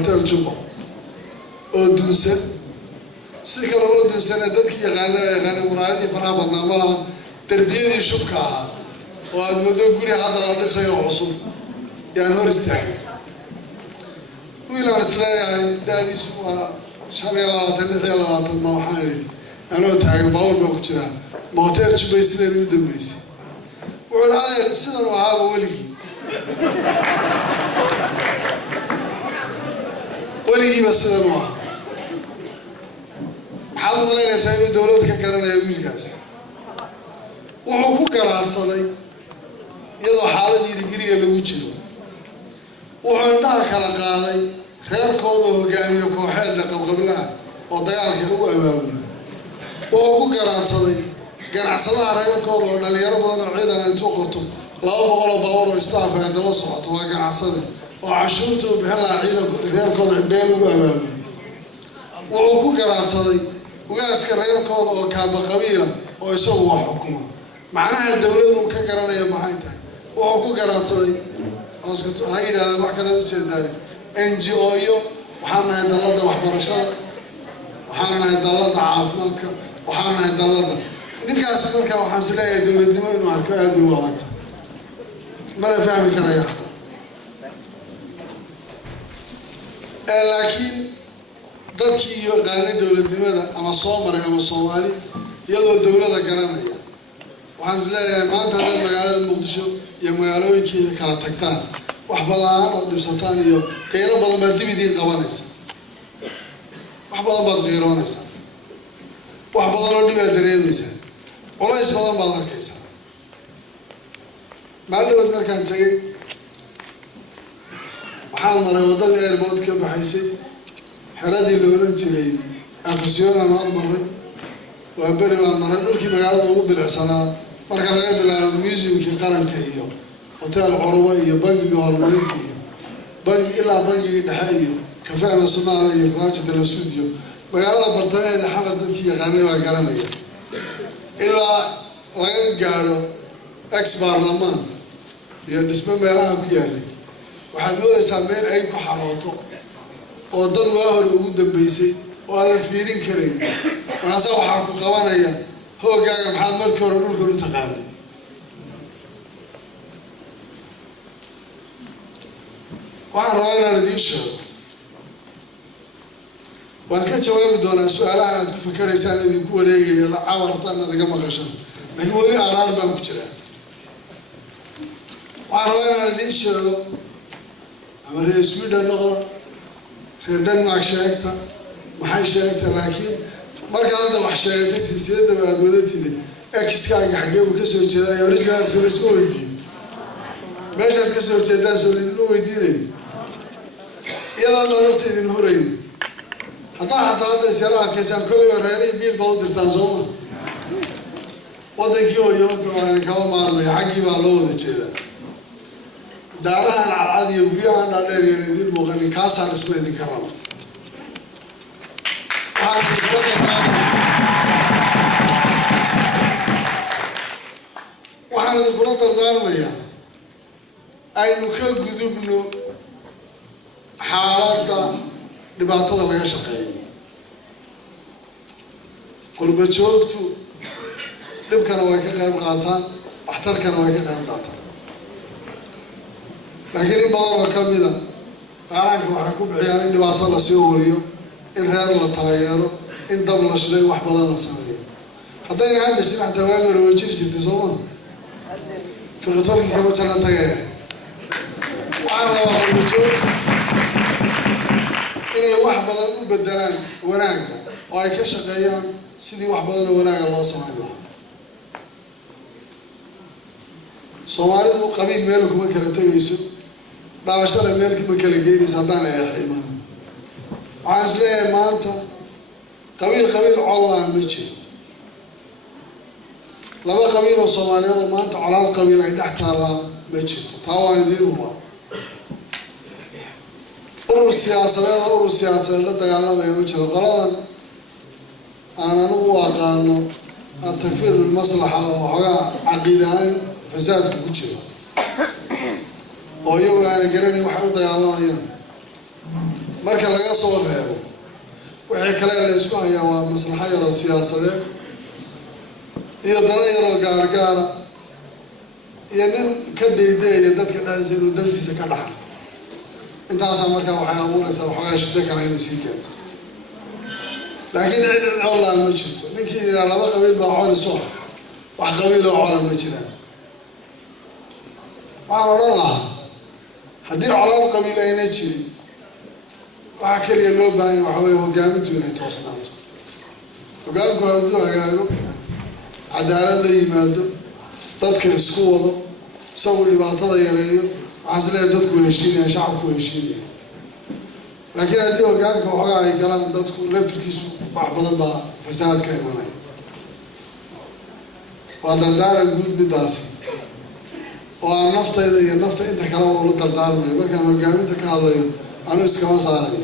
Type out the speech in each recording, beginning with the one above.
Untitled Chapter oo duusan si kale oo duusan dadkii yaqaan muraadii faraha badnaa malaha darbiyadii shubka ah oo aad muddo guri hadda la dhisayo cusub yaan hor istaagay wiilaan isleeyahay daadiisu waa 5 ma waxaan anoo taagan bawr baa ku jira motel jubay sideen u dambeysay wuxuu aad sidan u ahaa weligii بس هذا نوع حال ملانا سايرو دولة ككرنا يقول كاس وحكوا كرات صدي يلا حالة يرجع لوجهه وحنا كلا قاضي خير كوده جامي وكوحد لقب قبلها وضيعك هو أمامنا وحكوا كرات صدي كان عصنا على كوده ولا يربطنا عيدا أن تقرتم لا بقول باور إسلام في هذا وصفت وكان عصنا وعشرته بهلا عيدا غير كود عبين وأمامي وعكوا كرات صدي وقاس كرير كود وكان بقبيلة ويسووا حكومة معناها الدولة ككرنا يا محيطة وعكوا كرات صدي أسكت هاي ده ما كنا نتشدد NGO waxaana hay dalada waxbarashada waxaana hay dalada caafimaadka waxaana hay dalada ninkaas marka waxaan isleeyahay dawladnimo inuu arko aad u wanaagsan ma la fahmi karayo laakiin dadkii iyo qaanada dawladnimada ama Soomaali ama Soomaali iyadoo dawladda garanaya waxaan isleeyahay maanta dad magaalada Muqdisho iyo magaalooyinkeeda kala tagtaan wax badan oo dibsataan iyo qeyro badan baa dibidii qabanaysa wax badan baad qeyroonaysa wax badan oo dhibaat dareemaysa culays badan baad arkaysa maalmood markaan tagay waxaan maray wadada airport ka baxaysay xeradii la oran jiray afasiyoona maray waa bari baan maray dhulkii magaalada ugu bilicsanaa marka laga bilaabo museumkii qaranka iyo hotel Curuba iyo bangiga horumarinta iyo bangi ilaa bangiga dhexe iyo kafee nasionaal iyo KADHACDAY studio magaalada bartamaheeda xamar dadkii yaqaanay baa garanaya ilaa laga gaaro ex-baarlamaan iyo dhisme meelaha ku yaalay waxaad moodaysaa meel ay ku xarooto oo dad waa hore ugu dambeysay oo aan la fiirin karin markaasa waxaa ku qabanaya hoogaaga maxaad markii hore dhulka u taqaanay waxaan rabaa inaan idiin sheego waan ka jawaabi doonaa su-aalaha aad ku fakaraysaan idinku wareegaya cawar rabtaan inaad iga maqashaan laakiin weli aaraar baan ku jiraa waxaan rabaa inaan idiin sheego ama reer Sweden noqda reer Denmark sheegta maxay sheegta laakiin marka hadda wax sheegtay jinsiyadda baad wadatid ex-kaaga xagee uu ka soo jeedaa original soo isku weydiin meeshaad ka soo jeedaa soo idin weydiinay iyadoo nololta idin horeyn hadda isyaraa arkaysan kolay reeray biil baa u dirtaan Soomaa wadankii oo yoorta waan kaba maarmay xaqii baa loo wada jeedaa daarahan cadcad iyo guryahan dhaadheer iyo idin muuqan kaasaan isma idin karama waxaan idinkula dardaarmayaa aynu ka gudubno xaaladda dhibaatada laga shaqeeyo qurba joogtu dhibkana way ka qayb qaataan waxtarkana way ka qayb qaataan laakiin in badan oo ka mida qaranka waxay ku bixiyaan in dhibaato la sii wariyo in reer la taageero in dab la shiday wax badan la sameeyo haddayna hadda jirin xataa waagi hore way jiri jirtay Soomaa fiqatorkii kama jaran tagaya waxaan rabaa qurba joogtu inay wax badan u bedelaan wanaagga oo ay ka shaqeeyaan sidii wax badan oo wanaaga loo sameyn lahaa Soomaalidu qabiil meel kuma kala tagayso daawashada meel kuma kala geynayso haddaan ay xiimaan waxaan isleeyahay maanta qabiil collaan ma jiro laba qabiil oo Soomaaliyeed oo maanta colaad qabiil ay dhex taallaan ma jirto taa waan idiin ubaa urur siyaasadeed la dagaalamaya ma jiro qoladan aan anigu u aqaano التكفير المصلحة وحقا عقيدة فساد كوتشي ويو أنا قرني وحوضي الله أيام مركز لقى صوت هذا وحي كلام الأسبوع يا مصلحة يرى السياسة إذا ضل يرى قار يعني كده يدي يدك كده يصير ودنتي سكان حال أنت أصلا مركز وحيا مونس وحيا شدك على نسيكات لكن الله ما شفته منك إذا لما قبل بعون الصح وحقبل له عالم مجنان وأنا الله هدي على القبيل أين يجي وحكي لي اللو باي وحوي هو جامد وين توصلته وقام قالوا عدالة اللي يمادوا تذكر السقوط سووا اللي بعطاه يريو عزله تذكر هشيني شعبك هشيني لكن هدي وقام كوحاجة يكلام تذكر لفتر كيسو بعض الله فساد كيمانه وهذا الدار الجود بداسي والنفط إذا النفط أنت كلام والله دردار ما يبقى أنا جامد تكالله أنا إسكما صارني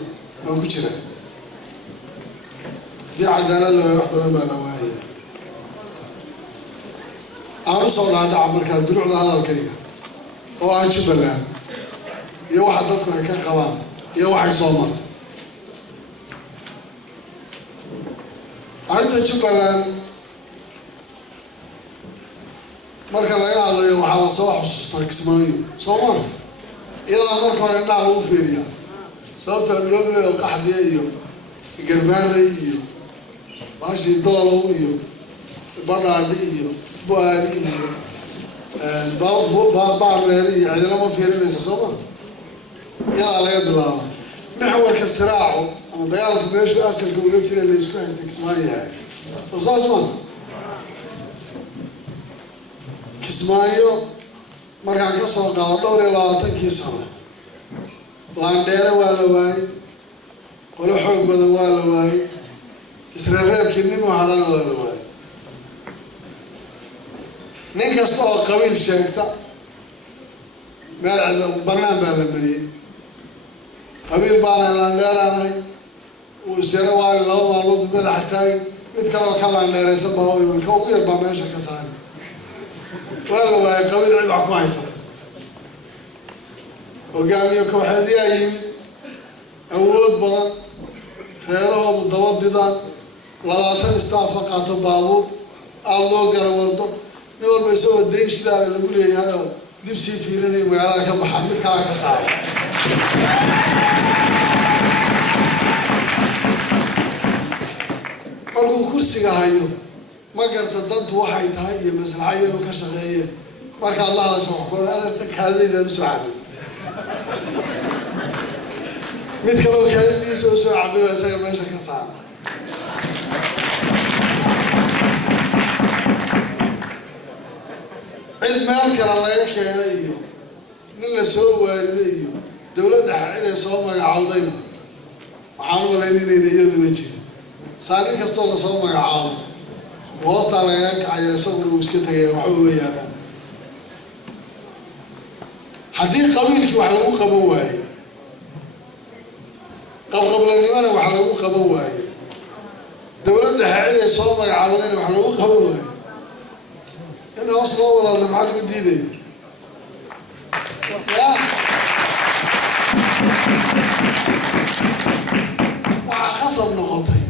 ما كشرة دي عدالة لو يحضر ما نواهي أنا صار هذا عمر كان دروع هذا الكريه وأنا شو بلاه يوحد ضدك كان قوام iyo waxay soo martay arrinta Jubbaland marka laga hadlayo waxaa la soo xusuustaa Kismaayo Soomaali ilaa marka hore indhaha ugu fiiriya sababta loo leeyo qaxdiye iyo garbaare iyo baashi doolow iyo badhaadhi iyo buaali iyo baareer iyo cidlama fiirinaysa Soomaali yaa laga bilaabo maxwarka siraaco ama dagaalka meeshu asalka uga jira la isku haystay Kismaayo soo saasma Kismaayo markaan ka soo qaado dhowr iyo 20 sano laandheere waa la waayay qolo xoog badan waa la waayay israareebkii nimo hadana waa la waayay nin kasta oo qabiil sheegta meel banaan baa la mariyay qabiil baana laandheeraanay uu sare waa laba maalmood madax taagay mid kale oo ka laandheeraysan baa oo imanka ugu yar baa meesha ka saaray waa la waayay qabiil cid wax ku haysata hogaamiye kooxeedii ay yimid awood badan reerahoodu dabadidaan 20 staff qaato baabuur aad loo garawardo nin walba isagoo deyn shidaale lagu leeyahay oo dib sii fiirinaya magaalada ka baxa mid kale ka saaray markuu kursiga hayo ma garta dantu waxay tahay iyo maslaxayadu ka shaqeeyeen marka Allah hadasho wax kale adarta kaadayda u soo cabay mid kale oo kaadaydiisa u soo cabay isaga meesha ka saaray cid meel kale laga keenay iyo nin la soo waariday iyo dawladda xaqiiqda soo magacawday waxaan u maleynay inay iyaduna jirto saarin kastoo la soo magacaabo hoosta laga kacay isagoo iska tagay waxa uu leeyahay haddii qabiilkii wax lagu qaban waayo qabqablanimada wax lagu qaban waayo dawladda xaqiiqda soo magacawday wax lagu qaban waayo إنه أصلا ولا المعلم الديني وحسب نقطي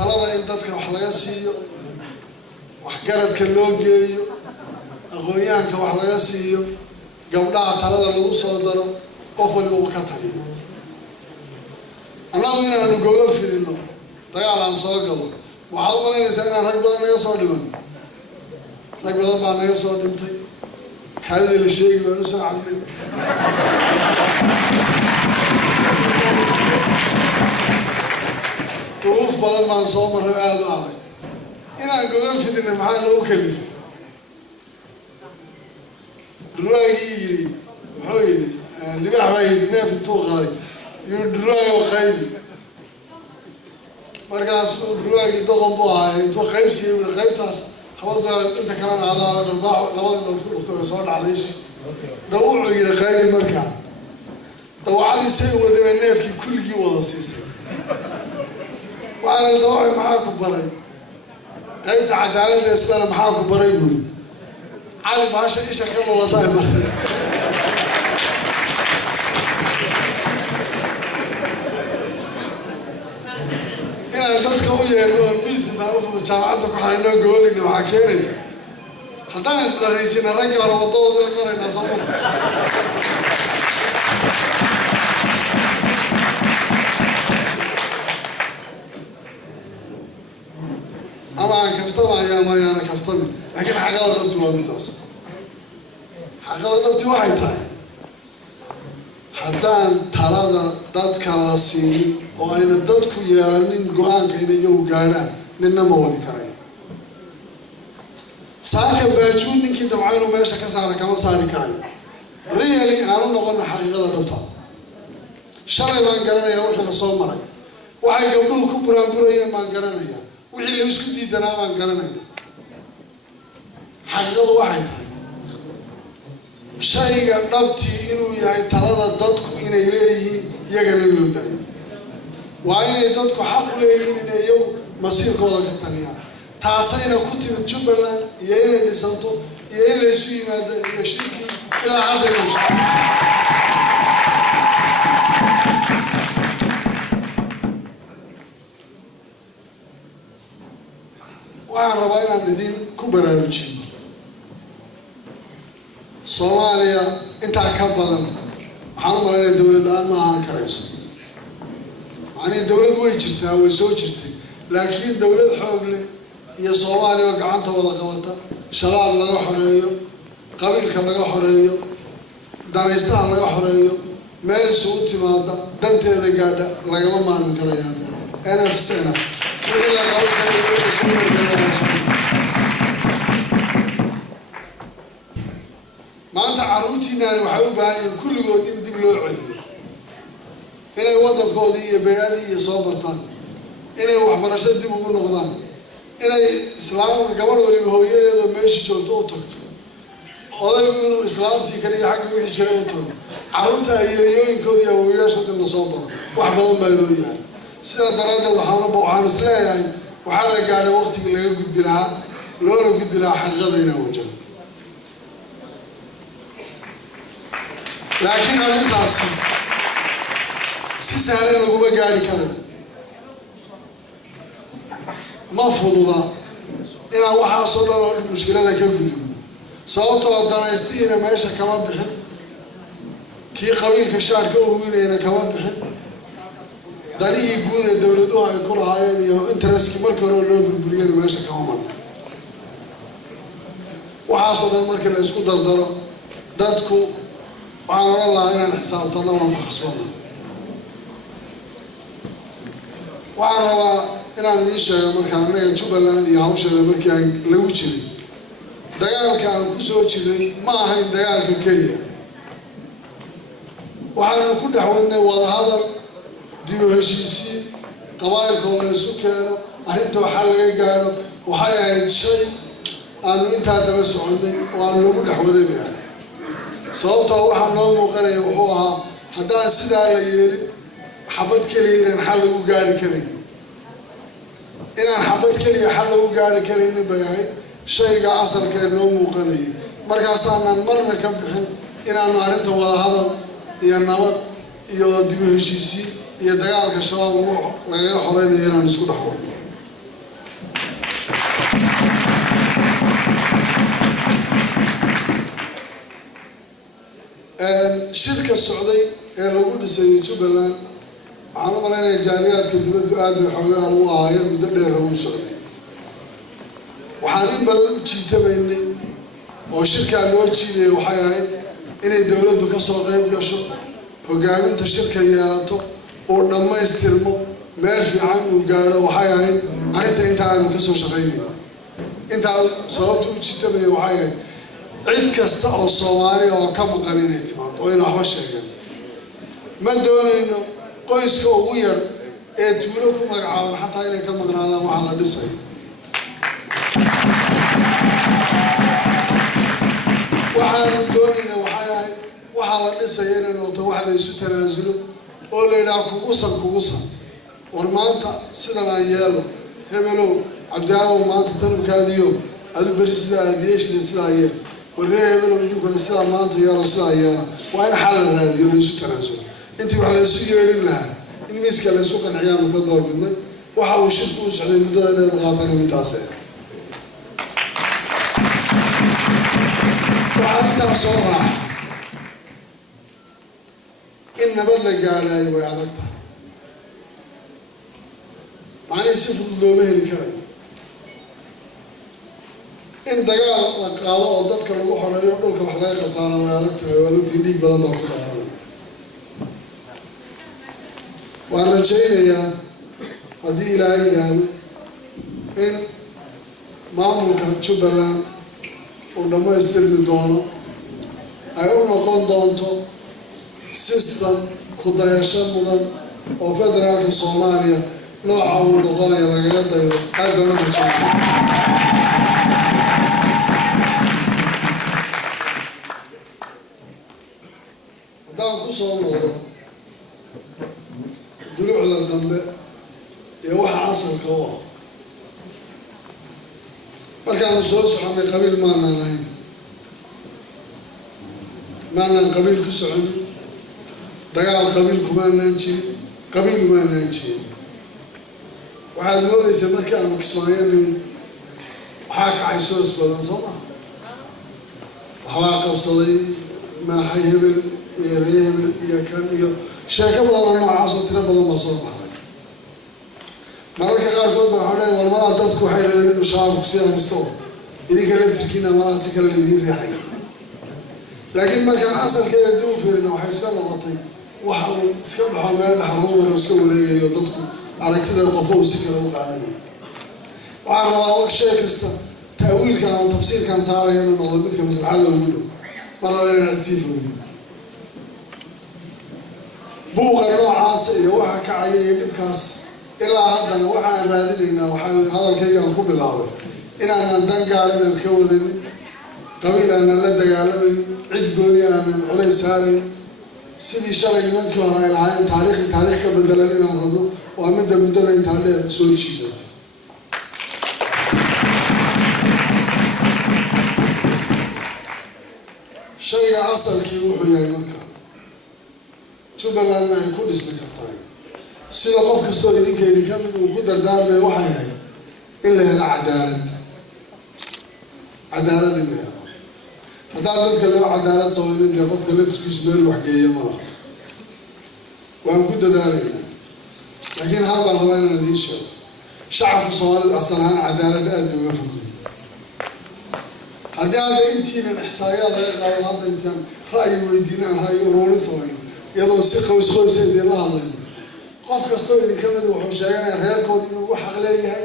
talada in dadka wax laga siiyo wax garadka loo geeyo aqoonyahanka wax laga siiyo gabdhaha talada lagu soo daro qof walba uu ka taliyo annagu inaanu gogol fidino dagaal aan soo galo waxaad u malaynaysaa inaan rag badan naga soo dhiman rag badan baa naga soo dhintay kaadida la sheegi baan u soo cabnay duruuf badan baan soo marray aada u adag inaan gogol fidina maxaa loogu kalifay dhuraagii yidhi muxuu yidhi libax baa yidhi neef intuu qalay yuu dhuraag oo qaybi markaasuu dhuraagii doqon buu ahaay intuu qaybsiiyey wili qaybtaas habadda inta kalena adaala dharbaaxo labada indhood ku dhufto way soo dhacday dawucuu yidhi qaybi markaa dawacadii say wadaba neefkii kulligii wada siisay waxaana dawacay maxaa ku baray qaybta cadaaladda sidana maxaa ku baray buuri cali baasha isha ka lolataay marka inaan dadka u yeelno miis intaan u fudo jaamacadda ku xarinoo gooligna waxaa keenaysa haddaan isla riijina ragga hore waddadooda maraynaa soo maa ama aan kaftamayo ama ayaana kaftamin laakiin xaqada dhabti waa midaas xaqada dhabti waxay tahay haddaan talada dadka la siinin oo ayna dadku yeelanin go-aanka inay iyagu gaadhaan ninna ma wadi karayo saaka baajuun ninkii dabca inuu meesha ka saara kama saari karayo really aanu noqono xaqiiqada dhabta shalay baan garanayaa wixii la soo maray waxay gabdhuhu ku buraanburayeen baan garanayaa wixii la isku diidanaa baan garanaya xaqiiqadu waxay tahay shayga dhabtii inuu yahay talada dadku inay leeyihiin iyagana loo dayo waa inay dadku xaq u leeyihiin inay iyagu masiirkooda ka taliyaan taasayna ku timid Jubbaland iyo inay dhisanto iyo in laysu yimaado iyo shirkii ilaa hadda inuu socdo waxaan rabaa inaan idin ku baraarujiyo Soomaaliya intaa ka badan waxaan u maleynayaa dawlad la'aan ma ahaan karayso يعني دولة ويجتها ويسوجتها لكن دولة حوله هي صومالي وقعنتها ولا قوتها شباب لا حرية قبيل كلا حرية دانيستان لا حرية مال سوتي ماذا دنت هذا قاعدة لا يوم ما نكريان أنا في السنة ولا قبل ما أنت عروتي نار وحبها كل يوم يدبلوا عدي inay waddankoodii iyo beeyadii iyo soo bartaan inay waxbarasho dib ugu noqdaan inay islaamka gabadh waliba hooyadeeda meeshii joogto u tagto odaygu inuu islaamtii kaliya xagga wixii jiray u tago carruurta ayeeyooyinkoodii awoowayaashoodii la soo baro wax badan baa loo yahay sidaa daraaddeed waxaan isleeyahay waxaa la gaadhay waqtigii laga gudbi lahaa loona gudbi lahaa xaqiiqada inaan wajaho laakiin arrintaasi si sahlan laguma gaari karo ma fududa inaan waxaasoo dhan oo mushkilada ka gudubno sababtoo danaystiina meesha kama bixin kii qabiilka shaarka u weynayna kama bixin danihii guud ee dawladuhu ay ku lahaayeen iyo interestkii markii hore loo burburiyana meesha kama marno waxaasoo dhan markii la isku dardaro dadku waxaan oran lahaa inaan xisaabtanno waan ku khasbana waxaan rabaa inaan idiin sheego markaa annaga Jubbaland iyo hawsheeda markii ay lagu jiray dagaalka aan ku soo jiray ma ahayn dagaalka keliya waxaanu ku dhex wadnay wadahadal dib u heshiisiin qabaa'ilkoo la isu keeno arrintoo xal laga gaadho waxay ahayd shay aanu intaa daba soconnay oo aan lagu dhex wadanahay sababtoo waxaa noo muuqanaya wuxuu ahaa haddaan sidaa la yeelin xabad keliya inaan xal lagu gaari karayn inaan xabad keliya xal lagu gaari karaynin bay ahayd shayga asalkee noo muuqanayay markaasaanan marna ka bixin inaanu arrinta wadahadal iyo nabad iyo dib u heshiisiin iyo dagaalka shabaab lagaga xoreynayo inaan isku dhex wadno shirka socday ee lagu dhisay Jubbaland waxaan u maleynayaa jaamiyaadka dibaddu aad bay xoogaan u ahaayeen muddo dheer ugu socday waxaan in badan u jiitabaynay oo shirkaa loo jiidayay waxay ahayd inay dawladdu ka soo qayb gasho hogaaminta shirka yeelato oo dhammaystirmo meel fiican uu gaadho waxay ahayd arrinta intaa aanu ka soo shaqaynayno intaa sababta u jiitabayay waxay ahayd cid kasta oo Soomaali oo ka maqan inay timaado oo in waxba sheegan ma doonayno qoyska ugu yar ee tuulo ku magacaaban xataa inay ka maqnaadaan waxa la dhisay waxaan doonayna waxay ahayd waxa la dhisay inay noqoto wax la isu tanaasulo oo la yidhaah kugusan war maanta sidan aan yeelo hebelow cabdiyaabow maanta tanubkaadiyo adu beri sidaa aadiyeeshida sidaa yeel warree hebelow idinkuna sidaa maanta yeelo sidaa yeela waa in xal la raadiyo la isu tanaasulo intii wax la isu yeelin lahaa in miiska la isu qanciyaanu ka doorbidnay waxa uu shirku u socday muddada dheer qaatana midaas waxaan intaa soo raacay in nabad la gaadhaayo way adag tahay macnihii si fudud looma heli karayo in dagaal la qaado oo dadka lagu xoreeyo dhulka wax laga qabtaana way adag tahay oo adugtii dhiig badan baa ku dhacday waan rajaynayaa haddii ilaahay yidhaahdo in maamulka Jubbaland uu dhammaystirmi doono ay u noqon doonto system ku dayasho mudan oo federaalka Soomaaliya nooca uu noqonayo lagaga dayo aad baan u rajaynayaa haddaan ku soo noqdo dulucda dambe ee waxa asalka u ah markaanu soo soconnay qabiil maanaan ahayn maanaan qabiil ku soconin dagaal qabiil kumaanaan jirin qabiil umaanaan jirin waxaad moodaysaa markii aanu Kismaayo nimid حاك عيسوس بدن صوما حواق بصدي ما حيهبل يريبل يكمل شاكب الله عاصو ترى بدن مصوما مرك قال قد ما حنا والله دتكو حيل إنه شعب كسير مستوى إذا كلفت كنا مناسك اللي يدين لي حي لكن ما كان أصل كده يدوم في إنه حيسكن لغطي وحاول سكن حمال حروم ولا سكوا لي يضدكم على كده قفوا سكر وقاعدين وعلى وقت شيء كسته تأويل كان تفسير كان صار يعني إنه ضبط كمثل حاله وجوده مرة غير نتسيفه بوق النوع عاصي وحى كعيه بكاس إلا هذا وحى رادلنا وحى هذا الكيكة الكوب اللاوي إن أنا دنق على الكودني قبيل أنا لا دجالبني عد قولي أنا علي ساري سيدي شرعي من كهراء العين تاريخ بدل لنا هذا وأمد بدل يتعلق سوي شيء ده شيء أصل كي يروح يا مكان جبلان يكون اسمك الطاي سيدا قف كستو يدين كيدي كامل وقدر دار بي وحي هاي إلا هنا عدالة إنها هذا ذلك اللي هو عدالة صويرين اللي قف كلفت في سبيل وحقيقية مرة وأن كنت دارينا لكن هذا رواينا الذي شعب الصومالي أصلا عدالة قلبي ويفهمني هذا أنتي من إحصائيات هذا أنت رأي ويدينا رأي ورولي صويرين يضو الثقة ويسخوي سيدي الله الله قف كستو يدين كمد وحوشايان غير كود إنه وحق ليها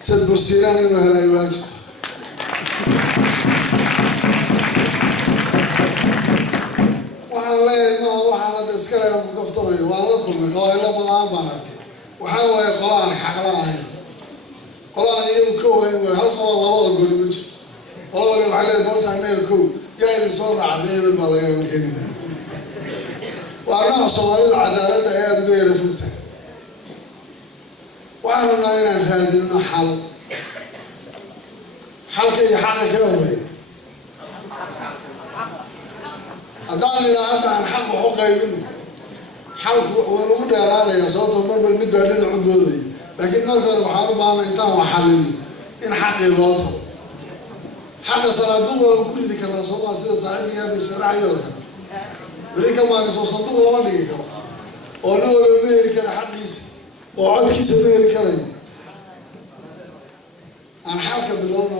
سد برسيلان إنه هلاي واجب waxaan leeyahay ma waxaan hadda iska leeyahay muqaftamayo waan la kulmay qooyla badan baan arkay waxaan way qolaan xaqla ahayn qolaan iyadu ka weyn way hal qola labada goli ma jirto qolada waxa leeyahay horta anaga ko yaay soo raacday bal laga warkeenina waana Soomaalida cadaaladda ay aad uga yara fogtahay waxaan rabnaa inaan raadino xalka iyo xaqa ka horeeya haddaan ilaahay aan xaq wax u qaybino xalku waa lagu dheeraanaya sababtoo marba mid baa dhinac u dooday laakiin marka hore waxaan u baahnay intaan wax xalino in xaqii loo tago xaqa salaadu waa ku ridi karaa Soomaali sida saaxiibkayga sharaxayo kale bari kama soo sanduuq lama dhigi karo oo loo leeyahay kara xaqiisa oo codkiisa leeyahay kara aan xalka bilowno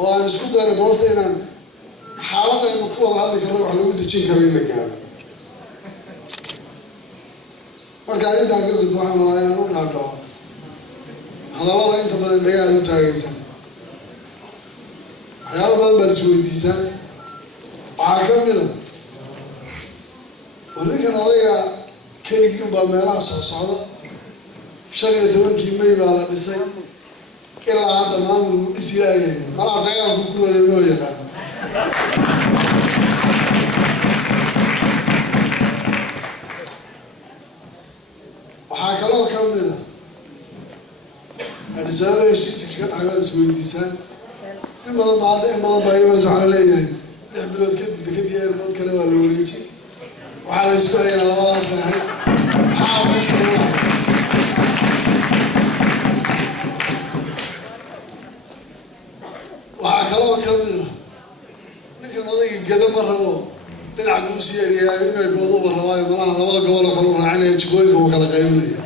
oo aan isku dayno boorta inaan حالة إنه كل هذا كله على ود شيء كريم مكان. مركانين ده كده بدوان الله أنا نقول هذا. هذا والله أنت بدل بيا لو تاجيسان. حيال بدل برسوي تيسان. وعاكم كده. ولكن هذا كان يجيب بمرأة صعبة. شريعة تون كيمي بالله بسيط. إلا هذا ما هو بسياجي. ما لا تيجي بكرة يبغى يفعل. waxaa kaloo ka mid ah adisaaba heshiiska ka dhacay isweydiisaan in badan baa imanaysa waxaa leeyahay 6 bilood kadib dekadii airport kale waa la wareejiyey waxaa la isku haynaa labadaas ahay maxaa meesha lagu hayo waxaa kaloo ka mid ah ninkan odayga gada ma rabo dhinaca guusi yahay inay goodo rabaayo malaha labada gobol oo kala raacinaya jikooyinka uu kala qaybinayo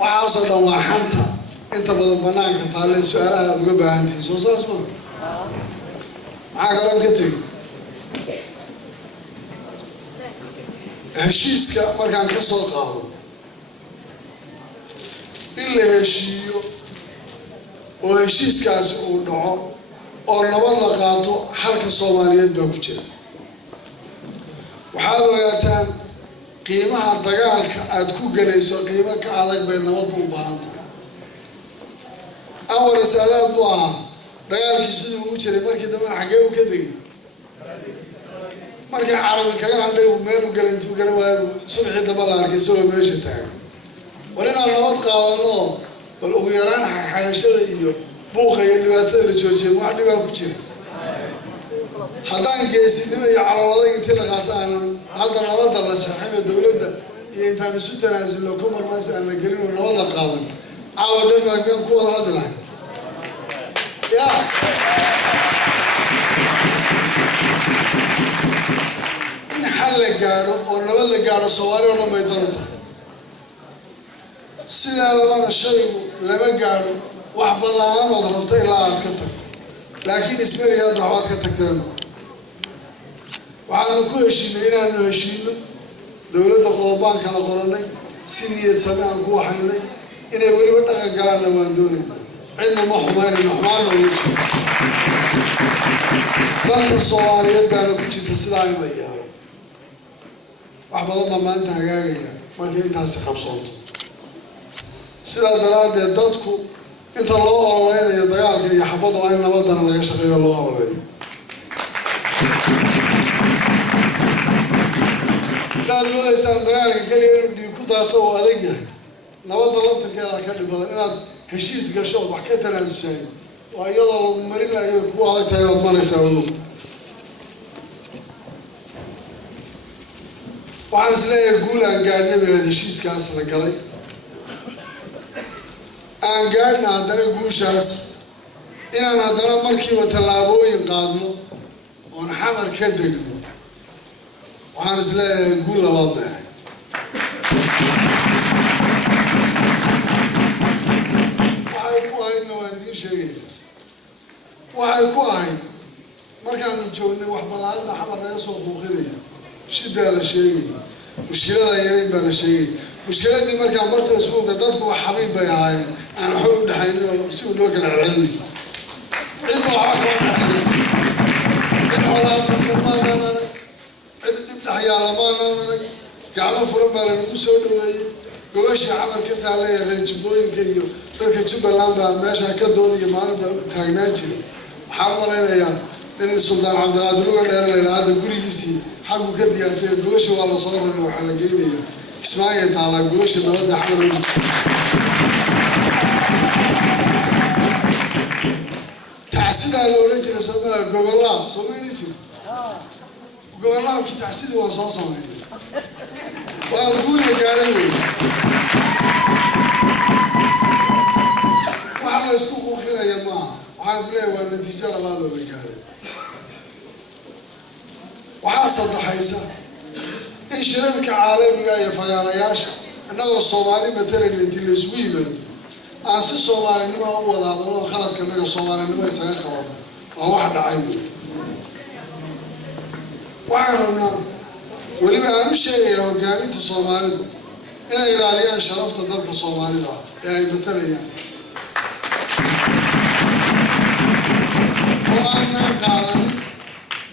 waxaasoo dhan waa xanta inta badan banaanka taale su'aalaha aad uga baahantihiin soo saas ma maxaa kaloo ka tegey heshiiska markaan ka soo qaado in la heshiiyo oo heshiiskaasi uu dhaco oo nabad la qaato xalka Soomaaliyeed baa ku jira waxaad ogaataan qiimaha dagaalka aad ku galayso qiimo ka adag bay nabad u baahan tahay awar salaad buu ahaa dagaalkii siduu u jiray markii dambe xagee u ka degay markii carabi kaga hadhay uu meel u galay intuu galay waa subaxii dambe la arkay soo meesha taagan war inaan nabad qaadano bal ugu yaraan xayashada iyo buuqa iyo dhibaatada la joojiyay wax dhibaa ku jira haddaan geesinimo iyo calaamadaha intii la qaato aanan hadda nabadda la saxayo dowladda iyo intaan isu tanaasulno compromise aan la gelin oo nabad la qaadan عاودنا ما كان كورة هذا لا يا إن حل جارو ونبل جارو سواري ولا ما يدرته سيدا لما الشيء لما جارو وحبلها أنا ضربت إلى عاد كتكت لكن اسمي هذا دعوات كتكلم وعلى كل شيء هنا إنه شيء دولة القلبان كلا قرني سنية سماء قوة حيني إنه يقولي وده قالنا ما ندوني عندنا محمين محمان ويش ضغط الصواريات بأنا كنت تسلعي وياه وحبلها ما أنت حقاقية ما كنت هسخب صوته سلا دراد ضدكو أنت الله أولين يا دجال يا حبض وين نبضنا لقى شقي الله أولين لا لو إنسان دجال كل يوم ديكوتاتو وأديجه نبض لفت كذا كذا بدل أنا هشيس قشوا بحكيت أنا الشيء وأيضا مرينا يكوا على تيار ما يسوون وعايز لا يقول أن قال نبي هذا الشيء كان سنقلي أن قالنا عندنا جوشاس إن أنا عندنا مركي وتلابوي قادمه ونحمر كدقنا وعايز لا يقول لواضح وعيكوا هاي النوادين شيء وعيكوا هاي مركان نجوني وحبلان محمد يسوق وغيره شدة على شيء مشكلة يرين بنا شيء مشكلة دي مركان مرت يسوق ضدك وحبيب يا أنا حول دحين سوي الوقت العلمي عندنا حاجة عندنا على مصر ما أنا عندنا نبدأ يا لما أنا قاعد فرم على نقصود وجوش عمر كذا على الرجبوين كيو ترك جبلان بماشى كدود يمان تاجناجي حرب علينا يا لأن السلطان عبد القادر ولا هذا قريسي حقه كذا يا سيد جوش ولا صار على جيني اسمعي تعالى جوش النهارده حمر تعسيد على الأورنج سماه جوجلام سميني شيء جوجلام كي تعسيد وصاصة وأقول لك أنا وعلى يسوق خير يا جماعة وعايز ليه والنتيجة لبعض الرجال وحاصل حيسا إن شركة عالمية يا فقراياش أنه الصومالي مثلا اللي تلزويه أنسى الصومالي نما هو هذا خلط كنا الصومالي نما يسأل كمان واحد عينه وعرفنا ولي أهم شيء هو قامت الصومالي إن إلى شرفت ضد الصومالي ده يعني مثلا يعني وأنا قارن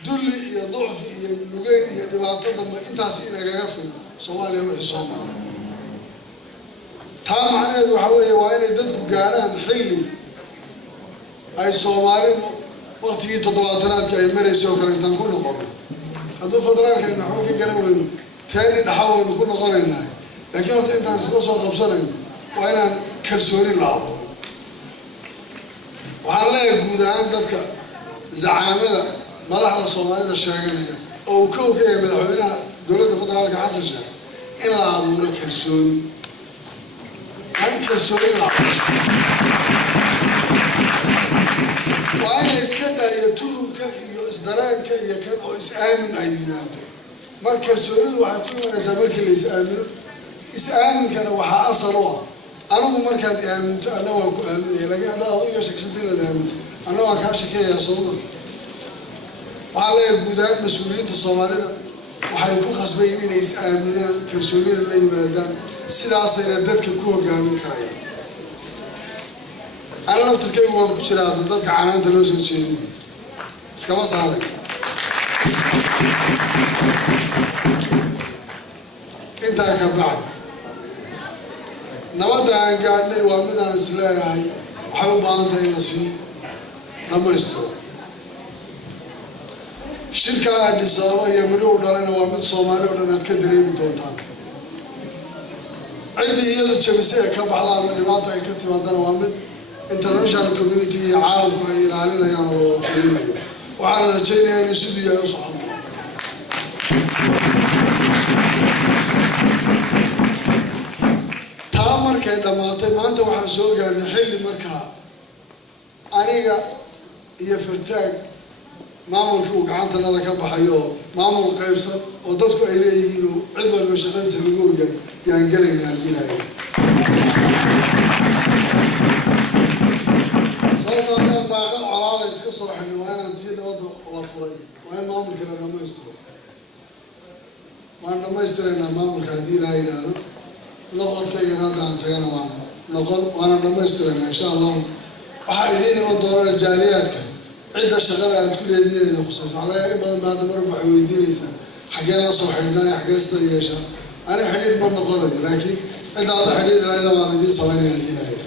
دل يضعف يلقين يدبعت ضم أنت عسينا جافل صومالي هو الصومالي تام عناد وحوي وين يدك قارن حلي أي صومالي وقت يتطوعات كأي مريس وكان تنقول قرن هذا فترة كان نحوك جنوين تاني نحاول نكون قرننا لكن وقت أنت نسقط قبصرين وين كرسوري لعبه وعلى يجود عندك زعامة ملحمة الصومالية الشاغنية أو كوكي مدعوينها دولة فترة لك حسن شاغ إلا عبونا كرسوري هم كرسوري لعبه وأنا إسكتها يتوه إصداران كي يكاد أو إسآمن أيديناته مركز سوري وحكومة أنا زمرك اللي إسآمن كان وحا أصلوها أنا مو مركز آمنت أنا وأكو آمن لكن أنا أضيع شخصيتين أنا آمنت أنا وأكاش كي يصوم وعلى الجودات مسؤولين الصوماليين وحيكون خصبين إن إسآمنين كرسولين اللي يبادان سلاسة يرددك كوه قامن كرايا أنا لو تركي هو بكشرات رددك عنان تلوسن شيء اسكما صادق انت كبعد نبدا ان قالني ومدان سلاحي وحاول باانتي نسي لما يستوى الشركة اللي سوا يملوا لنا ومد صومالي ولنا الكدري بدونتان عندي هي الشمسية كبعضها من لبعضها يكتب عندنا ومد international community عالم كاين علينا يا الله فينا وعلى رجينا أن يسودي يا صاحبي تامر markay dhamaatay maanta waxaan soo gaarnay xilli markaa aniga iyo fartaag maamulka uu gacantanada ka baxayo maamul qaybsan oo dadku ay leeyihiin cid walba shaqadiisa lagu ogaay yaan galaynaa haddii ilaahay sababtoo aan daaqad colaada iska soo xidhnay waa inaan tii nabadda la furay waa in maamulka la dhammaystiro waan dhammaystiraynaa maamulka haddii ilaahay yidhaahdo noqonkaygan hadda aan tagana waana dhammaystiraynaa insha allahu waxaa idiin iman doona jaaliyaadka cidda shaqada aad ku leedihiin ida khusayso alaga in badan ba hadda marba waxay weydiinaysaa xaggeen la soo xidhnaa xaggee sida yeeshaa ani xidhiidh ma noqonayo laakiin cidda hadda xidhiidh lahayd baan idiin samaynaya haddii ilaahay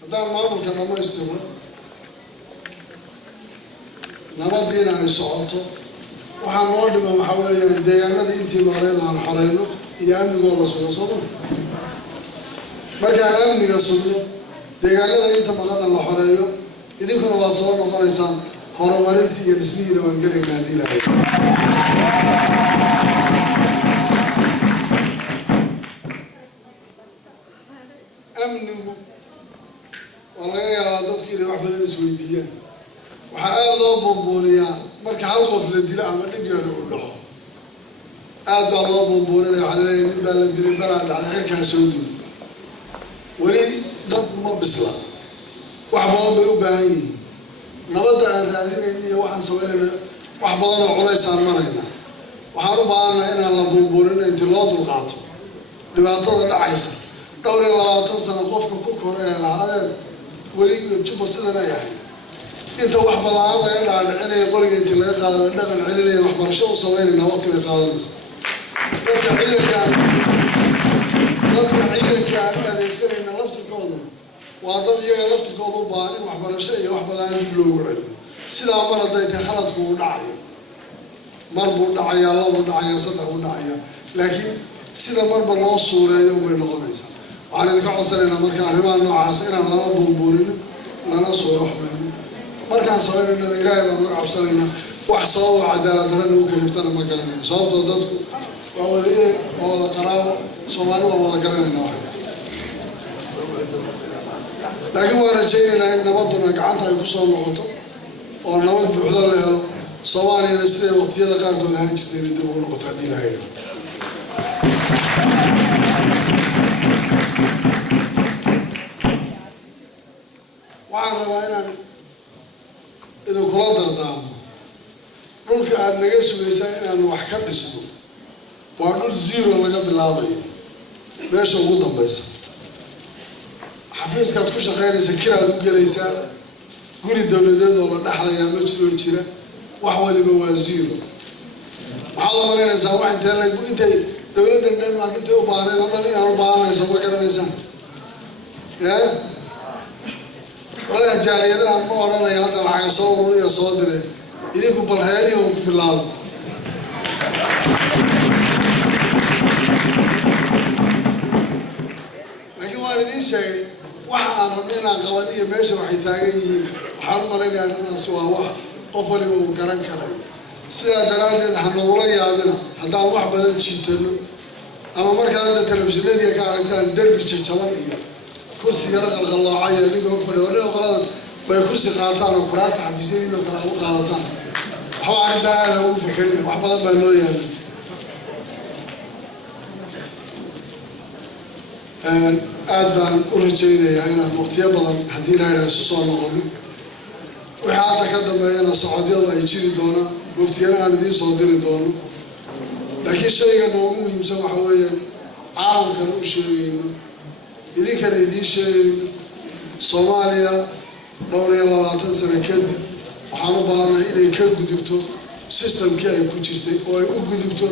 haddaan maamulka dhammaystirno nabadiina ay socoto waxaan noo dhiman waxaa weeyaan deegaanadii intii nooleed aan xoreyno iyo amnigoo la sugo sooma markaan amniga sugno deegaanada inta maqana la xoreeyo idinkuna waad soo noqonaysaan horumarintii iyo dhismihiina waan gelaynaa haddii ilaahay amnigu waa laga yaabaa dadku inay wax badan isweydiiyaan waxaa aada loo buunbuuniyaa marka hal qof la dilo ama dhib yar u dhaco aad baa loo buunbuuninaya waxaa laleeyahay nin baa la dilay balaa dhacday xirkaa soo dul weli dadku ma bisla wax badan bay u baahan yihiin nabadda aan raadinayn iyo waxaan samaynayna wax badanoo culaysaan maraynaa waxaan u baahannaha inaan la buunbuunina inti loo dulqaato dhibaatada dhacaysa dhowr iyo 20 sano qofka ku koro ee lahaadeen weli jubba sidan ay ahayd inta wax badan laga dhaadhicinaya qoriga intii laga qaado la dhaqan celinaya waxbarasho u samaynayna waqti bay qaadanaysa dadka ciidanka aan u adeegsanayna laftirkooda waa dad iyaga laftirkooda u baahan in waxbarasho iyo wax badan dib loogu celiyo sidaa mar hadday tahay khaladku uu dhacayo mar buu dhacayaa labuu dhacayaa saddex buu dhacayaa laakiin sida marba loo suureeyo way noqonaysaa waxaan idinka codsanaynaa marka arrimaha noocaas inaan lala buunbuunino lana suuro xumayno markaan samaynayna ilaahay baan uga cabsanaynaa wax sababo cadaalad darro nagu kaliftana ma garanayno sababtoo dadku waa wada qaraabo Soomaali waa wada garanaynaa waxay laakiin waan rajaynaynaa in nabaduna gacanta ay ku soo noqoto oo nabad buuxda la helo Soomaaliyana siday waqtiyada qaarkood ahaan jirtay dib ugu noqoto haddii ilaahay waxaan rabaa inaan idinkula dardaamo dhulka aad naga sugaysaan inaan wax ka dhisno waa dhul zero laga bilaabayo meesha ugu dambaysa xafiiskaad ku shaqaynaysa kiraad u gelaysaa guri dowladeed oo la dhaxlayaa ma jira wax waliba waa zero maxaad u malaynaysaa wax intay dowladdan Denmark intay u baahneed oo dhan inaan u baahanayso ma garanaysaan walaal jaariyadaha ma odhanaya hadda lacaga soo ururiya soo diray idinku bal heerihi oo ku bilaabo laakiin waan idiin sheegay waxa aan rabnay inaan qaban iyo meesha waxay taagan yihiin waxaan u malaynayaa arrintaasi waa wax qof waliba uu garan karayo sidaa daraaddeed ha nagula yaabina haddaan wax badan jiitano ama markaa hadda telefishinadii ka aragtaan derbi jajaban iyo kursi yara qalqaloocaya adigoo fadhiyo wadho qolada bay kursi qaataan oo kuraasta xafiisyadiina kale u qaadataan waxba arrintaa aada ugu fikirin wax badan baa loo yaabay aad baan u rajaynayaa inaan waqtiyo badan haddii la yidhaha isu soo noqono wixii hadda ka dambeeyana socodyadu ay jiri doonaan waftiyana aan idiin soo diri doono laakiin shayga noogu muhiimsan waxa weeyaan caalamkana u sheegayno idinkana idiin sheegayno Soomaaliya dhowr iyo 20 sano kadib waxaan u baahanahay inay ka gudubto systemkii ay ku jirtay oo ay u gudubto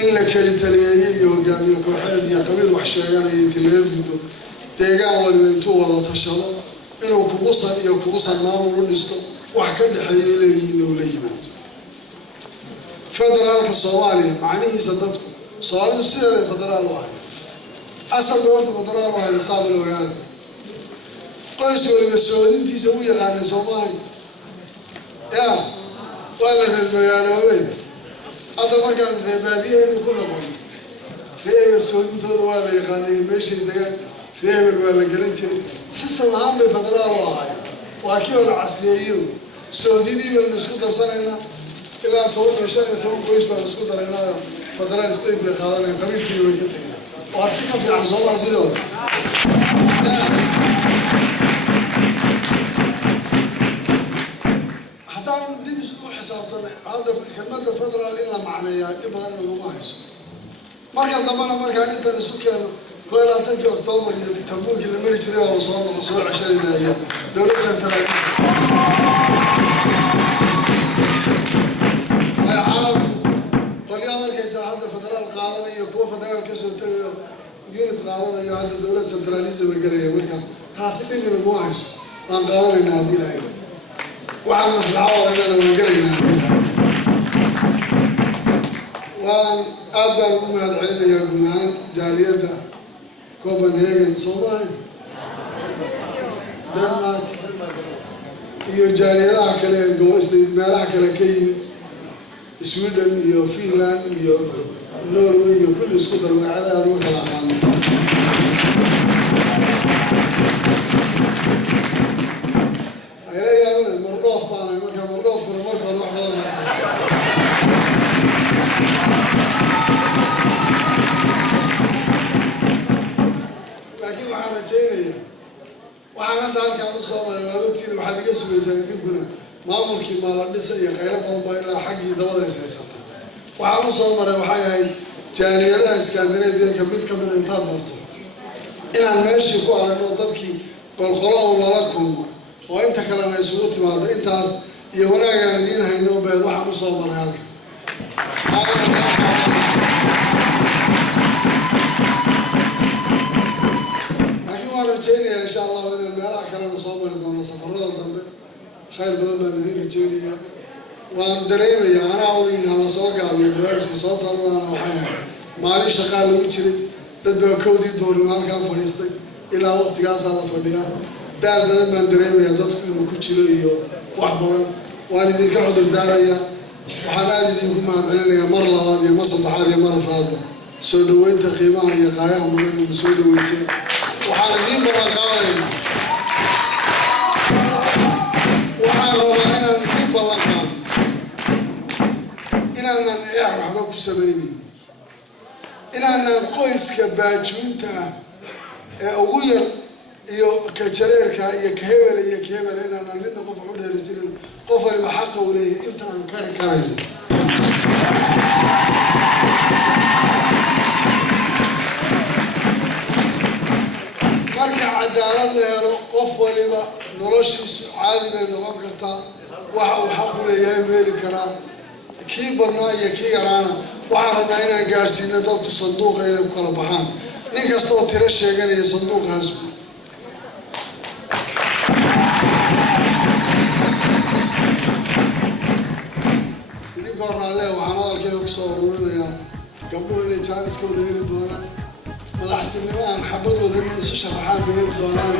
in la keli taliyeeyo iyo hogaamiye kooxeed iyo qabiil wax sheeganaya intii laga gudbo deegaan waliba intuu wada tashado inuu kugu san maamul u dhisto wax ka dhexeeyo leeyihiin oo la yimaado federaalka Soomaaliya macnihiisa dadku Soomaalidu sideeda federaal u ahay asal goorta federaal u ahay saabal ogaada qoys waliba soodintiisa u yaqaanay Soomaaliya يا ولا المجالوين هذا ما كان ربادية بكل قوم ريبر سودين تود ولا يغني ماشي دقيق ريبر ولا جرنتي سيستم عام بفترة واعي وأكيد العسلية سوديني بالنسخة سنة إلى توم مشان توم كويس بالنسخة هنا فترة نستيب بقالنا قبل في وقت وأرسلنا في عصابة عزيزة حتى دي بيسوي حساب هذا كلمة الفترة إلا معناها يبغى إنه ما يسوي مركز ضمانة مركز أنت نسوي كل أنتك أكتوبر يتربوك اللي مريج ريا وصول 20 أيام دولة سنترال هاي عالم طليان الكيسة هذا فترة القاعدة يكون فترة الكيسة يونت قاعدة هذا دولة سنتراليزم وكذا مركز تحسبين من المواعش عن قاعدة النادي لا وعن مصلحة ولا وكذا وأن أبدأ بما العلم يا جماعة جالية كوبنهاجن صومال دنمارك iyo jaaliyadaha kale meelaha kale ka yimid Sweden iyo Finland iyo Norway iyo kulli isku darwacada lagu kala qaado ayay mardoof baan marka mardoof marka wax badan laakiin waxaan rajaynayaa waxaan hadda halkaan u soo maray waad ogtiin waxaad iga sugaysaa idinkuna maamulkii maaladhisa iyo qaylo badan baa ilaa xaggii dabada is haysata waxaan u soo maray waxay ahayd jaaliyadaha Scandinavian mid ka mid intaan marto inaan meeshii ku aragno dadkii qolqolo lala kulmo oo inta kalena isugu timaado intaas iyo wanaagaan idiin hayno beed waxaan u soo maray halkan رجيني إن شاء الله من الملأ كلام صومر دون سفر الله خير بدل ما ندير رجيني وأنا دريم يا أنا أولين على صوت قابل برج صوت الله أنا وحياه مالي شغال ويشري تدبر كودي دور مال كان فريستي إلى وقت جالس على فرديا دار بدل ما دريم يا ضد في مكتشليو وحبرا وأنا ذيك عود الدارية وحنادي يكون مع علنا مرة وادي مصر بحرية مرة فرادة سودوين تقييمها هي قايم من سودوين وحاربين بالقاعدين وحاربين نجيب بالقاعدين إننا نعرف حبك السبعيني إننا قيس كباجونتا أوير يو كجرير كهبل إننا لنا قف عود الرجال قفر بحقه وليه أنت أنكر كرايم marka cadaalad la helo qof waliba noloshiisu caadi bay noqon kartaa waxa uu xaq u leeyahay weeli karaa kii badnaa iyo kii yaraana waxaan rabnaa inaan gaarsiino dadku sanduuqa inay ku kala baxaan nin kasta oo tiro sheeganaya sanduuqaas idinka hornaale waxaan hadalkeeda kusoo ururinayaa gabdhuhu inay jaaniska wada heli doonaan مدحتني عن حبض وذني إيش شرحان بين الدوران